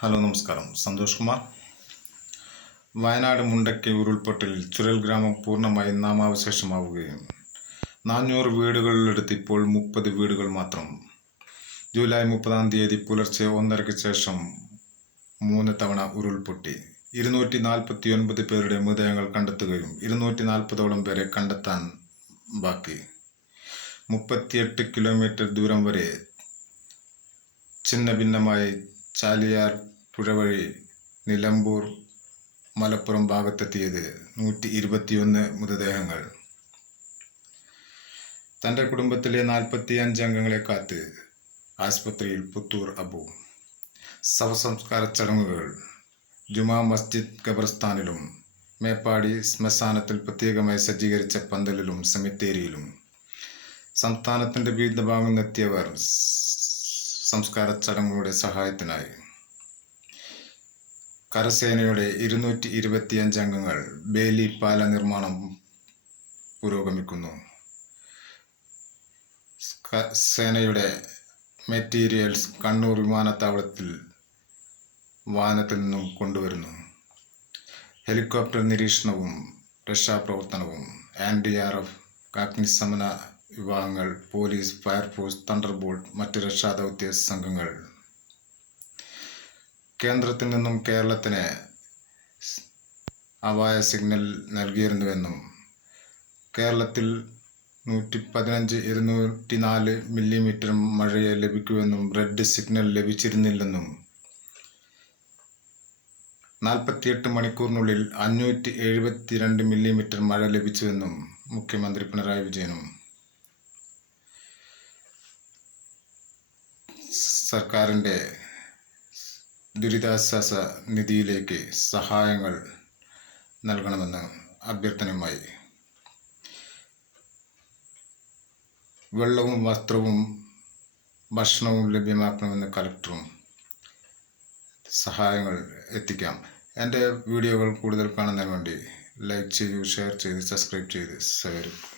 Hello നമസ്കാരം. സന്തോഷ് കുമാർ. വയനാട് മുണ്ടക്കൈ ഉരുൾപൊട്ടലിൽ ചുരൽ ഗ്രാമം പൂർണ്ണമായി നാമാവശേഷമാവുകയും 400 വീടുകളിലെടുത്ത് ഇപ്പോൾ 30 വീടുകൾ മാത്രം. ജൂലൈ 30 പുലർച്ചെ 1:30-ക്ക് ശേഷം 3 തവണ ഉരുൾപൊട്ടി 249 പേരുടെ മൃതദേഹങ്ങൾ കണ്ടെത്തുകയും 240ഓളം പേരെ കണ്ടെത്താൻ ബാക്കി. 38 കിലോമീറ്റർ ദൂരം വരെ ഛിന്ന ഭിന്നമായി ചാലിയാർ പുഴ വഴി നിലമ്പൂർ മലപ്പുറം ഭാഗത്തെത്തിയത് 121 മൃതദേഹങ്ങൾ. തൻ്റെ കുടുംബത്തിലെ 45 അംഗങ്ങളെ കാത്ത് ആശുപത്രിയിൽ പുത്തൂർ അബു. ശവസംസ്കാര ചടങ്ങുകൾ ജുമാ മസ്ജിദ് ഖബർസ്ഥാനിലും മേപ്പാടി ശ്മശാനത്തിൽ പ്രത്യേകമായി സജ്ജീകരിച്ച പന്തലിലും സെമിത്തേരിയിലും. സംസ്ഥാനത്തിൻ്റെ വിവിധ ഭാഗങ്ങളിൽ നിന്നെത്തിയവർ സംസ്കാര ചടങ്ങുകളുടെ സഹായത്തിനായി. കരസേനയുടെ 225 അംഗങ്ങൾ. ബേലി പാല നിർമ്മാണം പുരോഗമിക്കുന്നു. സേനയുടെ മെറ്റീരിയൽസ് കണ്ണൂർ വിമാനത്താവളത്തിൽ വാഹനത്തിൽ നിന്നും കൊണ്ടുവരുന്നു. ഹെലികോപ്റ്റർ നിരീക്ഷണവും രക്ഷാപ്രവർത്തനവും. NDRF, അഗ്നിശമന വിഭാഗങ്ങൾ, പോലീസ്, ഫയർഫോഴ്സ്, തണ്ടർബോൾട്ട്, മറ്റ് രക്ഷാദൗത്യ സംഘങ്ങൾ. കേന്ദ്രത്തിൽ നിന്നും കേരളത്തിന് അപായ സിഗ്നൽ നൽകിയിരുന്നുവെന്നും കേരളത്തിൽ 115-204 മില്ലിമീറ്റർ മഴയെ ലഭിക്കുമെന്നും റെഡ് സിഗ്നൽ ലഭിച്ചിരുന്നില്ലെന്നും 48 മണിക്കൂറിനുള്ളിൽ 572 മില്ലിമീറ്റർ മഴ ലഭിച്ചുവെന്നും മുഖ്യമന്ത്രി പിണറായി വിജയനും. സർക്കാരിൻ്റെ ദുരിതാശ്വാസ നിധിയിലേക്ക് സഹായങ്ങൾ നൽകണമെന്ന് അഭ്യർത്ഥനയുമായി. വെള്ളവും വസ്ത്രവും ഭക്ഷണവും ലഭ്യമാക്കണമെന്ന് കലക്ടറും. സഹായങ്ങൾ എത്തിക്കാം. എൻ്റെ വീഡിയോകൾ കൂടുതൽ കാണുന്നതിന് വേണ്ടി ലൈക്ക് ചെയ്യൂ, ഷെയർ ചെയ്ത് സബ്സ്ക്രൈബ് ചെയ്ത് സഹകരിക്കും.